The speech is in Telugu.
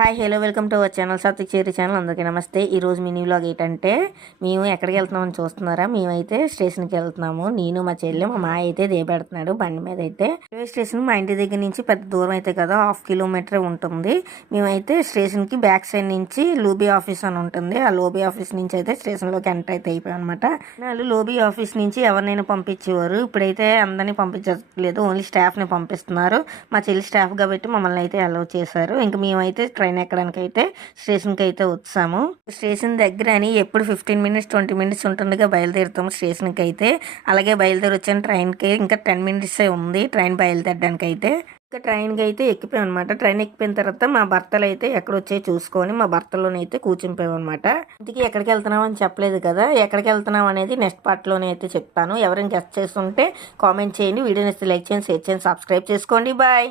Hi hello welcome to our channel Satvik చేరి ఛానల్. అందరికీ నమస్తే. ఈరోజు మినీ వ్లాగ్ ఏంటంటే మేము ఎక్కడికి వెళ్తున్నామని చూస్తున్నారా, మేమైతే స్టేషన్కి వెళ్తున్నాము. నేను మా చెల్లి మా మాయ అయితే దేపెడుతున్నాడు బండి మీద. అయితే రైల్వే స్టేషన్ మా ఇంటి దగ్గర నుంచి పెద్ద దూరం అయితే కదా, 1/2 కిలోమీటర్ ఉంటుంది. మేమైతే స్టేషన్కి బ్యాక్ సైడ్ నుంచి లోబీ ఆఫీస్ అని ఉంటుంది. ఆ లోబీ ఆఫీస్ నుంచి అయితే స్టేషన్లోకి ఎంటర్ అయితే అయిపోయాం అనమాట. వాళ్ళు లోబీ ఆఫీస్ నుంచి ఎవరినైనా పంపించేవారు, ఇప్పుడైతే అందరినీ పంపించట్లేదు, ఓన్లీ స్టాఫ్ని పంపిస్తున్నారు. మా చెల్లి స్టాఫ్ కాబట్టి మమ్మల్ని అయితే అలౌ చేశారు. ఇంకా మేమైతే ట్రైన్ ఎక్కడానికి అయితే స్టేషన్కి అయితే వచ్చాము. స్టేషన్ దగ్గర అని ఎప్పుడు 15 మినిట్స్ 20 మినిట్స్ ఉంటుందిగా బయలుదేరుతాము స్టేషన్కి అయితే. అలాగే బయలుదేరి వచ్చాను ట్రైన్కి. ఇంకా 10 మినిట్సే ఉంది ట్రైన్ బయలుదేరడానికి అయితే. ఇంకా ట్రైన్కి అయితే ఎక్కిపోయాం అనమాట. ట్రైన్ ఎక్కిపోయిన తర్వాత మా భర్తలు అయితే ఎక్కడొచ్చాయి చూసుకొని మా భర్తలోనైతే కూర్చునిపోయాం అనమాట. ఇంటికి ఎక్కడికి వెళ్తున్నాం అని చెప్పలేదు కదా, ఎక్కడికి వెళ్తున్నాం అనేది నెక్స్ట్ పార్ట్లోనే అయితే చెప్తాను. ఎవరైనా గెస్ట్ చేస్తుంటే కామెంట్ చేయండి. వీడియో నచ్చితే లైక్ చేయండి, షేర్ చేయండి, సబ్స్క్రైబ్ చేసుకోండి. బాయ్.